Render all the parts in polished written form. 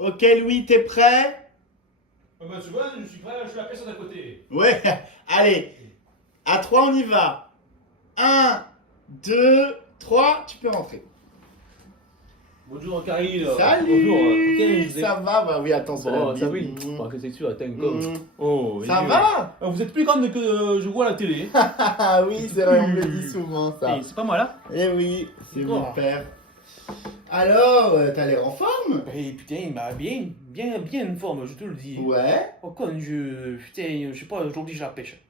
Ok, Louis, t'es prêt? Bah, tu vois, je suis prêt, je suis la personne à côté. Ouais, allez, à 3 on y va. Un, 2, 3, tu peux rentrer. Bonjour Karine. Salut. Tiens, je Ça va? Bah oui, attends, c'est la Bon, ça bise. oui. Bah, qu'est-ce que tu as? T'es un con. Mmh. Oh, Ça et va? vous êtes plus grande que je vois à la télé. Ah oui, c'est vrai, on me le dit souvent ça. C'est pas mal, hein? Eh oui, c'est mon D'accord. père. Alors, t'as l'air en forme? Eh putain, bah bien en forme, je te le dis. Ouais. Oh con, putain, je sais pas, aujourd'hui je la pêche.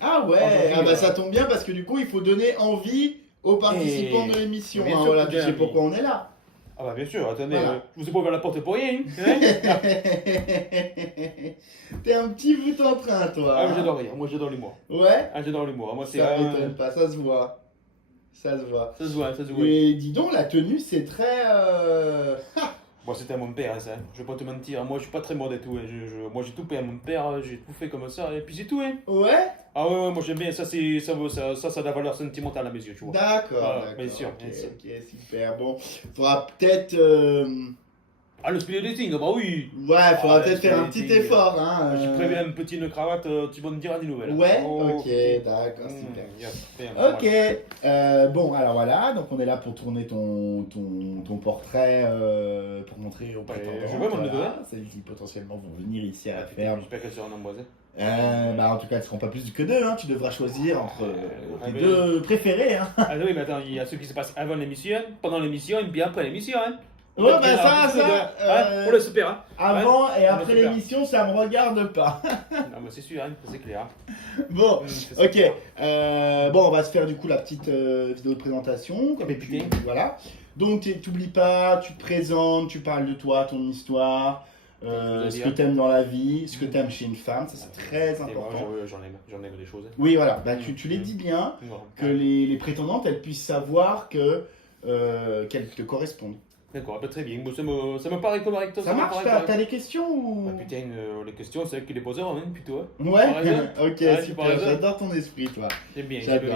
Ah ouais, Aujourd'hui, ah bah ça tombe bien parce que du coup, il faut donner envie aux participants Et- de l'émission. bien Hein, sûr, voilà, que tu j'ai sais envie. pourquoi on est là. Ah bah bien sûr, attendez, Voilà. je vous ai pas ouvert la porte pour rien. Hein. T'es un petit bout en train, toi. Ah, mais hein. j'adore rire, moi j'adore l'humour. Ouais, Ah, j'adore l'humour, moi c'est... ça m'étonne pas, ça se voit. Ça se voit. Ça se voit, ça se voit. Et dis donc, la tenue, c'est très... Bon, c'était à mon père, hein, ça. Je vais pas te mentir. Moi, je suis pas très mode et tout. Hein. Moi, j'ai tout payé à mon père. J'ai tout fait comme ça. Et puis, c'est tout. Hein. Ouais. Ah ouais, moi, j'aime bien. Ça, ça a de la valeur sentimentale à mes yeux, tu vois. D'accord, Ah, d'accord. bien sûr, Ok, bien sûr. ok, super. Bon, faudra peut-être... Ah, le speed dating, bah oui. Ouais, faudra Ah, peut-être faire un petit dating, effort, hein. J'ai prévu un petit une cravate. Tu vas me dire des nouvelles. Ouais, Oh, ok, putain. d'accord, super. Yes, bien, pas Ok, mal. bon alors voilà, donc on est là pour tourner ton portrait pour montrer aux prétendants. je veux mon neveu. Celles qui potentiellement vont venir ici à la Ah, putain, ferme. j'espère qu'elle sera namboise. Bah en tout cas, elles ne seront pas plus que deux, hein. Tu devras choisir entre tes mais- deux préférés. Hein. Ah oui, mais attends, il y a ceux qui se passent avant l'émission, pendant l'émission, et puis après l'émission. Hein. Ouais, bah Peut-être ça, qu'il y a un peu de- ça, hein, on le super, hein. Avant et Ouais, après super. l'émission, ça me regarde pas. Non, mais c'est sûr, hein, c'est clair. Bon, C'est ok. super. Bon, on va se faire du coup la petite vidéo de présentation. Comme Mais tu- putain. voilà. Donc, t'oublies pas, tu te présentes, tu parles de toi, ton histoire, veux ce dire que t'aimes dans la vie, ce que t'aimes chez une femme, ça c'est très Et moi, important. j'en aime des choses. Oui, voilà, bah, tu les dis bien, Non. que les prétendantes elles puissent savoir que qu'elles te correspondent. D'accord, bah, très bien. Bon, ça me paraît correct. Ça me marche, paraît t'as correct. t'as des questions ou... Bah, putain, les questions, c'est elles qui les poseront, hein, plutôt. Hein. Ouais, Par exemple. ok, Ouais, tu parles super, de- j'adore ton esprit toi. J'aime bien, J'adore.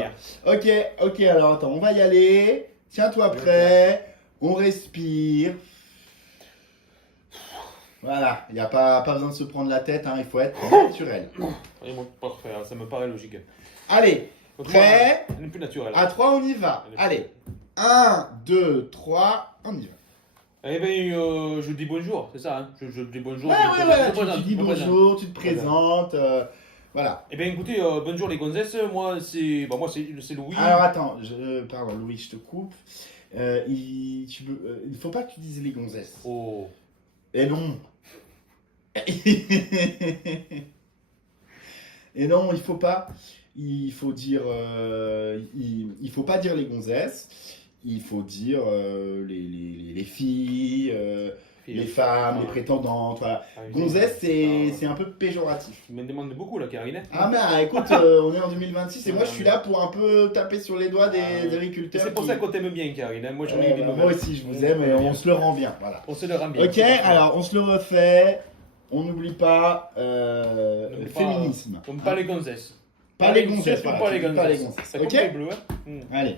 j'aime bien. Ok, alors attends, on va y aller. Tiens-toi prêt, on respire. Voilà, il n'y a pas besoin de se prendre la tête, hein, il faut être naturel. Et bon, parfait, ça me paraît logique. Allez, Donc, prêt? moi, elle n'est plus naturelle. À 3, on y va. Allez, 1, 2, 3, on y va. Eh ben, je dis bonjour, c'est ça, hein. Je dis bonjour. Ouais, je ouais, me voilà, présente, tu dis je me présente. bonjour, tu te présentes, voilà. Eh bien, écoutez, bonjour les gonzesses, moi c'est Louis. Alors attends, pardon Louis, je te coupe. Il faut pas que tu dises les gonzesses. Oh. Et non. Et non, il faut pas. Il faut dire. Il faut pas dire les gonzesses. Il faut dire les filles, les femmes, les prétendantes. Voilà. Gonzesse, c'est un peu péjoratif. Tu me demandes beaucoup là, Karine. Ah, mais écoute, on est en 2026 et moi je suis là pour un peu taper sur les doigts des agriculteurs. C'est pour qui- ça qu'on t'aime bien, Karine. Hein. Moi, j'en ai des Moi nouvelles. aussi, je vous aime et on se le rend bien. Voilà. On se le rend bien. Ok, alors on se le refait. On n'oublie pas N'oublie pas, féminisme. On pas les gonzesses. Pas les gonzesses, Surtout voilà, pas les tu dis pas les gonzesses. gonzesses, Ça ok? compte les bleus, hein. Allez,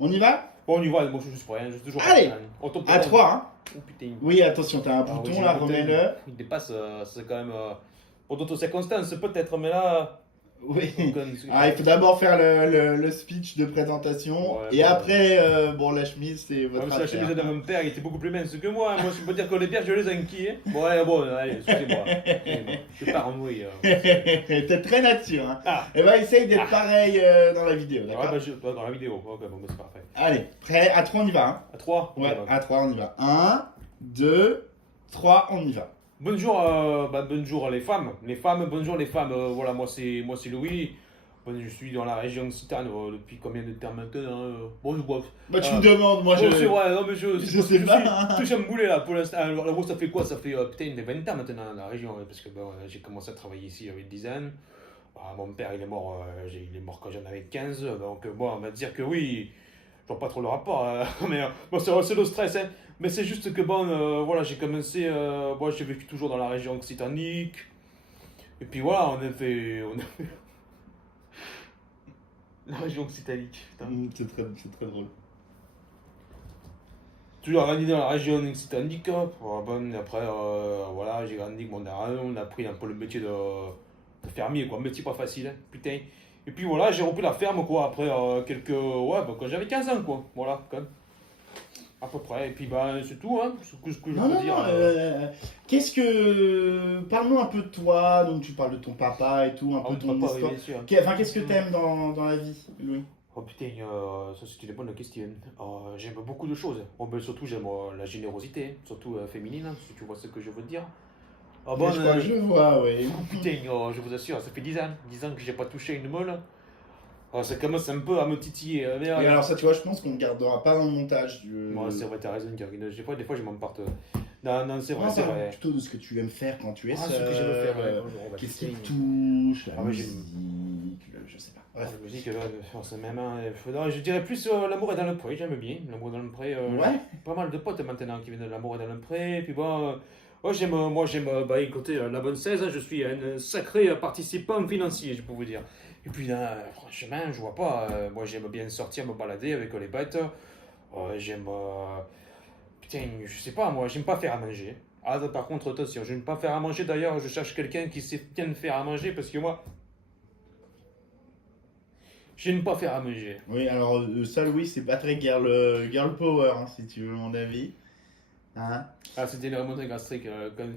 on y va? Bon, on y va, moi je suis juste pour rien, je suis toujours Allez, pas fan. On tombe À pas. 3, hein? Oh putain. Oui, attention, t'as un Ah, bouton oui, j'ai là, un bouton. remets-le. Il dépasse, c'est quand même. Pour d'autres circonstances, peut-être, mais là. Oui. Comme- Ah, il faut d'abord faire le speech de présentation Ouais, et bon. après, bon, la chemise, c'est Ah, votre mais c'est la affaire. chemise de mon père, il était beaucoup plus mince que moi. Moi, je peux dire que les bières, je les ai enquillées. Hein. Bon, allez, bon, allez, excusez-moi. Je pars en mouille. T'es très nature, hein? Ah, Eh ben, essaye d'être Ah. pareil dans la vidéo, ouais, d'accord? bah, dans la vidéo. Ok, bon, bah, c'est parfait. Allez, prêt? À 3, on y va, hein? À 3. Ouais, à 3, on y va. 1, 2, 3, on y va. Bonjour, bonjour les femmes. Bonjour les femmes. Voilà, moi c'est Louis. Bon, je suis dans la région Occitane depuis combien de temps maintenant bon, je bois. Bah, tu me demandes, moi Bon, c'est je. vrai, non, mais je sais pas. suis tout chamboulé là pour l'instant. Alors, moi, ça fait quoi? Ça fait putain 20 ans maintenant dans la région. Hein, parce que bon, j'ai commencé à travailler ici avec 10 ans. Ah, mon père il est mort quand j'en avais 15. Donc, bon, on va dire que oui. Je vois pas trop le rapport. Mais bon, c'est le stress. Hein. Mais c'est juste que bon, voilà, j'ai commencé. Bon, j'ai vécu toujours dans la région occitanique. Et puis voilà, on a fait. La région occitanique. Putain. C'est très drôle. toujours grandi dans la région Occitanie. Bon, après, voilà, j'ai grandi avec mon daron, on a pris un peu le métier de fermier, quoi. Métier pas facile, hein, putain. Et puis voilà, j'ai repris la ferme, quoi, après ouais, bah, quand j'avais 15 ans, quoi. Voilà, quand même. À peu près. Et puis, bah, c'est tout, hein, ce que je Non, peux non, dire. non. Qu'est-ce que. Parle-nous un peu de toi. Donc, tu parles de ton papa et tout, un peu mon de ton papa, oui, histoire. bien sûr. Enfin, qu'est-ce que t'aimes dans la vie, Louis? Oh putain, ça c'était une bonne question. J'aime beaucoup de choses. Oh, ben, surtout j'aime la générosité, hein, surtout féminine, hein, si tu vois ce que je veux dire. Ah bon, Je crois que je vois, oui. putain, je vous assure, ça fait 10 ans que j'ai pas touché une molle. Ça commence un peu à me titiller. Et alors, ça, tu vois, je pense qu'on ne gardera pas dans le montage. Moi, c'est vrai, t'as raison, Karine. Des fois, je m'en parte. Non, c'est vrai, Non, c'est parle vrai. plutôt de ce que tu aimes faire quand tu es Ce seul. que j'aime faire, ouais. Oh, bah, Qu'est-ce qui putain. te touche, la Ah, ouais, musique, je sais pas. Bref. La musique, c'est même. Non, je dirais plus L'amour est dans le pré, j'aime bien. L'amour est dans le pré. Ouais. Pas mal de potes maintenant qui viennent de L'amour est dans le pré. Et puis bon, moi j'aime, bah écoutez, la bonne 16, hein, je suis un sacré participant financier, je peux vous dire. Et puis là, franchement, je vois pas. Moi j'aime bien sortir, me balader avec les bêtes. J'aime. Putain, je sais pas, moi j'aime pas faire à manger. Ah, par contre, attention, je n'aime pas faire à manger. D'ailleurs, je cherche quelqu'un qui sait bien faire à manger parce que moi. J'aime pas faire à manger. Oui, alors ça, Louis, c'est pas très girl power, hein, si tu veux mon avis. Hein? Ah, c'était une remontée gastrique,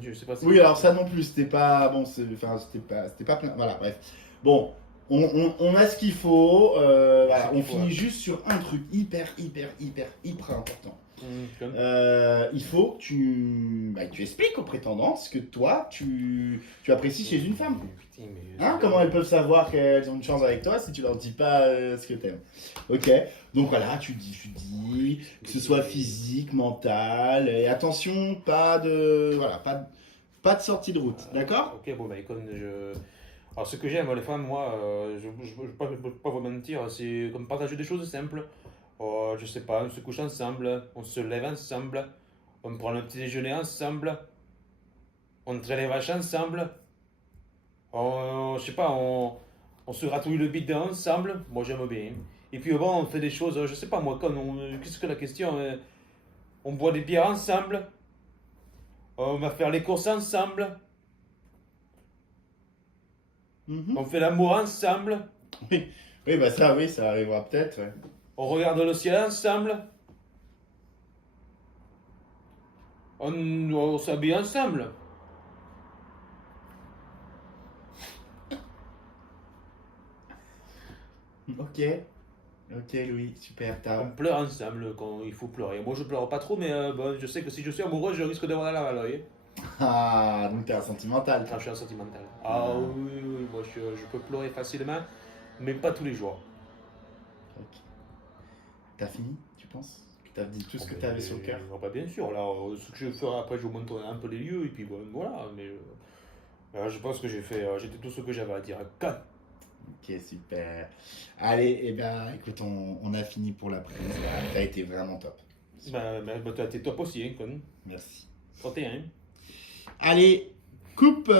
je sais pas si. Oui, alors ça non plus, c'était pas. Bon, enfin, c'était pas plein. Voilà, bref. Bon, on a ce qu'il faut. Voilà, on finit juste sur un truc hyper important. Il faut que tu expliques aux prétendantes ce que toi, tu apprécies chez une femme. Putain, mais Hein, comment elles peuvent savoir qu'elles ont une chance avec toi si tu leur dis pas ce que t'aimes? Ok, donc voilà, tu dis que ce soit physique, mental, et attention, pas de sortie de route, d'accord? Ok, bon, bah écoute, alors ce que j'aime, les femmes, moi, je ne peux pas vous mentir, c'est comme partager des choses simples. Je sais pas, on se couche ensemble, on se lève ensemble, on prend le petit déjeuner ensemble, on traite les vaches ensemble, je sais pas, on se gratouille le bide ensemble, moi j'aime bien. Et puis bon, on fait des choses, je sais pas moi, qu'est-ce que la question, on boit des bières ensemble, on va faire les courses ensemble, Mhm. on fait l'amour ensemble, Oui, oui, ça arrivera peut-être. Ouais. on regarde le ciel ensemble, on s'habille ensemble. Ok, Louis, super. On pleure ensemble quand il faut pleurer. Moi je pleure pas trop, mais bon, je sais que si je suis amoureux, je risque d'avoir la larme à l'œil. Ah, donc t'es un sentimental. Quand je suis un sentimental. Ah oui, moi je peux pleurer facilement, mais pas tous les jours. Ok. T'as fini, tu penses? T'as dit tout ce que t'avais sur le cœur? Bah, bien sûr, là, ce que je ferai après, je vous montrerai un peu les lieux, et puis bon, voilà. Mais je pense que j'ai dit tout ce que j'avais à dire. Quand Ok, super. Allez, eh bien, écoute, on a fini pour la prise. T'as été vraiment top. t'es top aussi, hein, con. Merci. 31. Allez, coupe